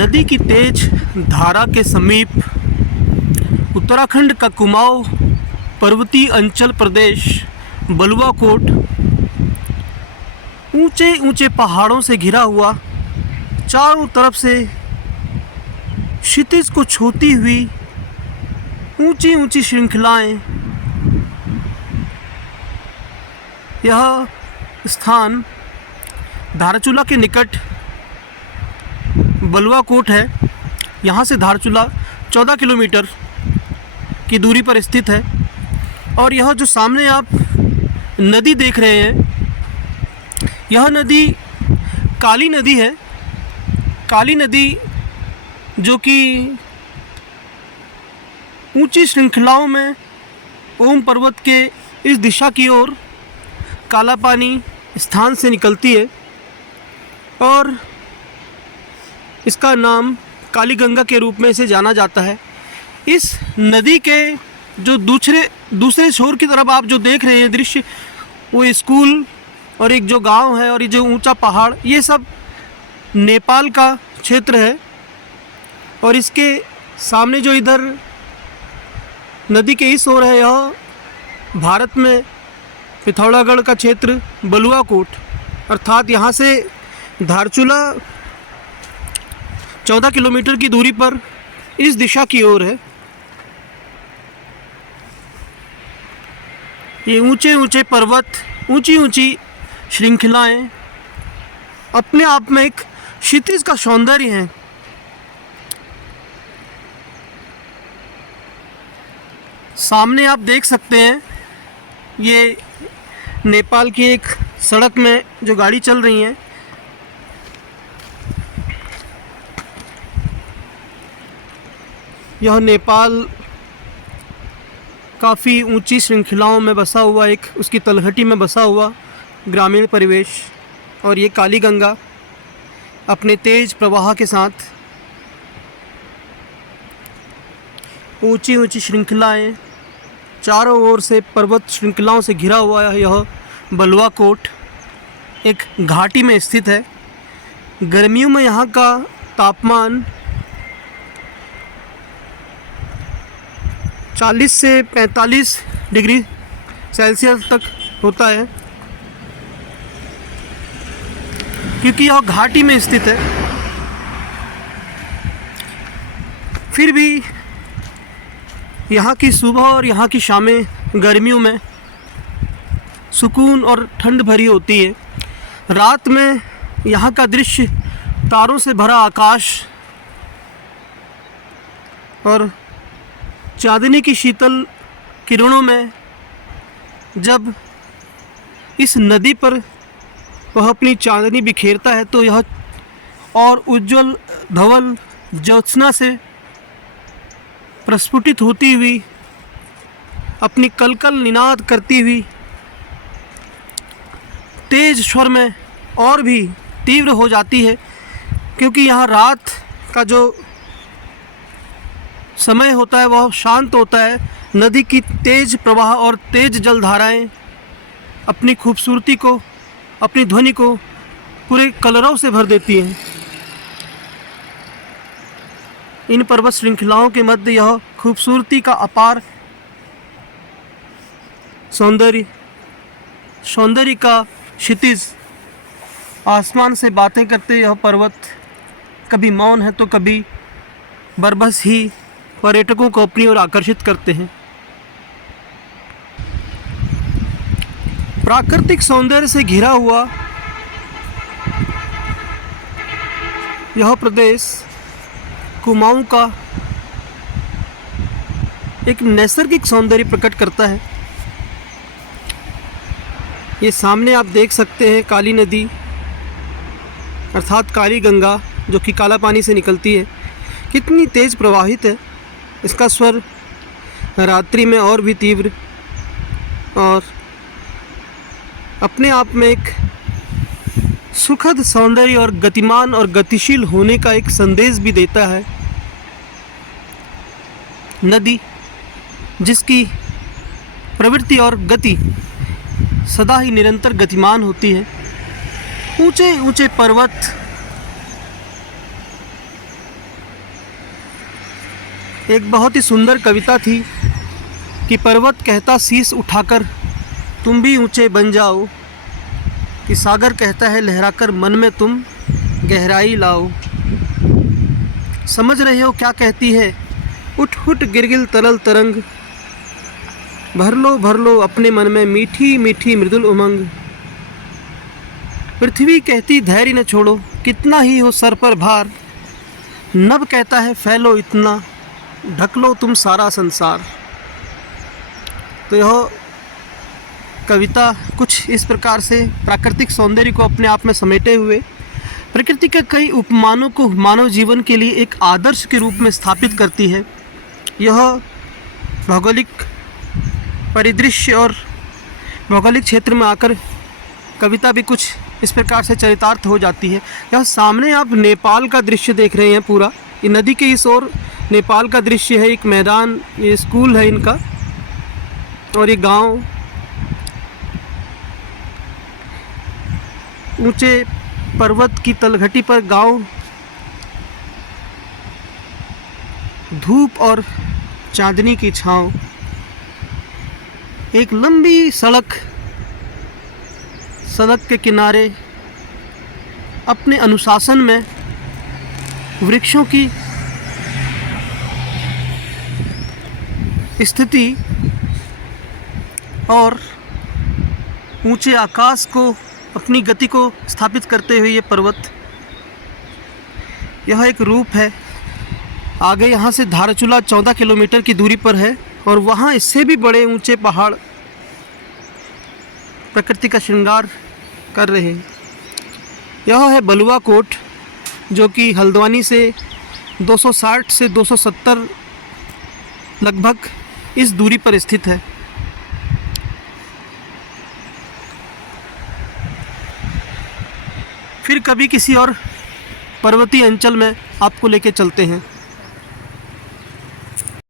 नदी की तेज धारा के समीप उत्तराखंड का कुमाऊं पर्वतीय अंचल प्रदेश बलुआ कोट ऊंचे ऊंचे पहाड़ों से घिरा हुआ, चारों तरफ से क्षितिज को छूती हुई ऊंची ऊंची श्रृंखलाएं। यह स्थान धारचूला के निकट बलुआ कोट है। यहाँ से धारचूला 14 किलोमीटर की दूरी पर स्थित है। और यह जो सामने आप नदी देख रहे हैं, यह नदी काली नदी है। काली नदी जो कि ऊंची श्रृंखलाओं में ओम पर्वत के इस दिशा की ओर काला पानी स्थान से निकलती है और इसका नाम काली गंगा के रूप में इसे जाना जाता है। इस नदी के जो दूसरे छोर की तरफ आप जो देख रहे हैं दृश्य, वो स्कूल और एक जो गांव है और ये जो ऊंचा पहाड़, ये सब नेपाल का क्षेत्र है। और इसके सामने जो इधर नदी के इस ओर है, यह भारत में पिथौरागढ़ का क्षेत्र बलुआ कोट, अर्थात यहाँ से धारचूला 14 किलोमीटर की दूरी पर इस दिशा की ओर है। ये ऊंचे ऊंचे पर्वत, ऊंची ऊंची श्रृंखलाएं अपने आप में एक क्षितिज का सौंदर्य है। सामने आप देख सकते हैं, ये नेपाल की एक सड़क में जो गाड़ी चल रही है, यह नेपाल काफ़ी ऊंची श्रृंखलाओं में बसा हुआ एक उसकी तलहटी में बसा हुआ ग्रामीण परिवेश। और ये काली गंगा अपने तेज प्रवाह के साथ ऊंची ऊंची श्रृंखलाएं, चारों ओर से पर्वत श्रृंखलाओं से घिरा हुआ है। यह बलुआ कोट एक घाटी में स्थित है। गर्मियों में यहाँ का तापमान 40 से 45 डिग्री सेल्सियस तक होता है, क्योंकि यह घाटी में स्थित है। फिर भी यहाँ की सुबह और यहाँ की शामें गर्मियों में सुकून और ठंड भरी होती है। रात में यहाँ का दृश्य, तारों से भरा आकाश और चांदनी की शीतल किरणों में जब इस नदी पर वह अपनी चांदनी बिखेरता है, तो यह और उज्जवल धवल ज्योत्सना से प्रस्फुटित होती हुई, अपनी कलकल निनाद करती हुई तेज स्वर में और भी तीव्र हो जाती है। क्योंकि यहाँ रात का जो समय होता है वह शांत होता है। नदी की तेज प्रवाह और तेज जलधाराएं अपनी खूबसूरती को, अपनी ध्वनि को पूरे कलरव से भर देती हैं। इन पर्वत श्रृंखलाओं के मध्य यह खूबसूरती का अपार सौंदर्य का क्षितिज, आसमान से बातें करते यह पर्वत कभी मौन है तो कभी बरबस ही पर्यटकों को अपनी ओर आकर्षित करते हैं। प्राकृतिक सौंदर्य से घिरा हुआ यह प्रदेश कुमाऊं का एक नैसर्गिक सौंदर्य प्रकट करता है। ये सामने आप देख सकते हैं काली नदी, अर्थात काली गंगा, जो कि काला पानी से निकलती है। कितनी तेज प्रवाहित है। इसका स्वर रात्रि में और भी तीव्र और अपने आप में एक सुखद सौंदर्य और गतिमान और गतिशील होने का एक संदेश भी देता है। नदी जिसकी प्रवृत्ति और गति सदा ही निरंतर गतिमान होती है। ऊंचे ऊंचे पर्वत एक बहुत ही सुंदर कविता थी कि पर्वत कहता शीश उठाकर तुम भी ऊंचे बन जाओ, कि सागर कहता है लहराकर मन में तुम गहराई लाओ। समझ रहे हो क्या कहती है, उठ उठ गिरगिल तरल तरंग, भर लो अपने मन में मीठी मीठी मृदुल उमंग। पृथ्वी कहती धैर्य न छोड़ो, कितना ही हो सर पर भार, नभ कहता है फैलो इतना, ढक लो तुम सारा संसार। तो यह कविता कुछ इस प्रकार से प्राकृतिक सौंदर्य को अपने आप में समेटे हुए प्रकृति के कई उपमानों को मानव जीवन के लिए एक आदर्श के रूप में स्थापित करती है। यह भौगोलिक परिदृश्य और भौगोलिक क्षेत्र में आकर कविता भी कुछ इस प्रकार से चरितार्थ हो जाती है। यह सामने आप नेपाल का दृश्य देख रहे हैं, पूरा ये नदी के इस ओर नेपाल का दृश्य है, एक मैदान, ये स्कूल है इनका, और ये गांव ऊंचे पर्वत की तलघटी पर गांव, धूप और चांदनी की छांव, एक लंबी सड़क के किनारे अपने अनुशासन में वृक्षों की स्थिति और ऊंचे आकाश को अपनी गति को स्थापित करते हुए ये पर्वत, यह एक रूप है। आगे यहाँ से धारचूला 14 किलोमीटर की दूरी पर है और वहाँ इससे भी बड़े ऊंचे पहाड़ प्रकृति का श्रृंगार कर रहे हैं। यह है बलुआ कोट, जो कि हल्द्वानी से 260 से 270 लगभग इस दूरी पर स्थित है। फिर कभी किसी और पर्वतीय अंचल में आपको लेके चलते हैं।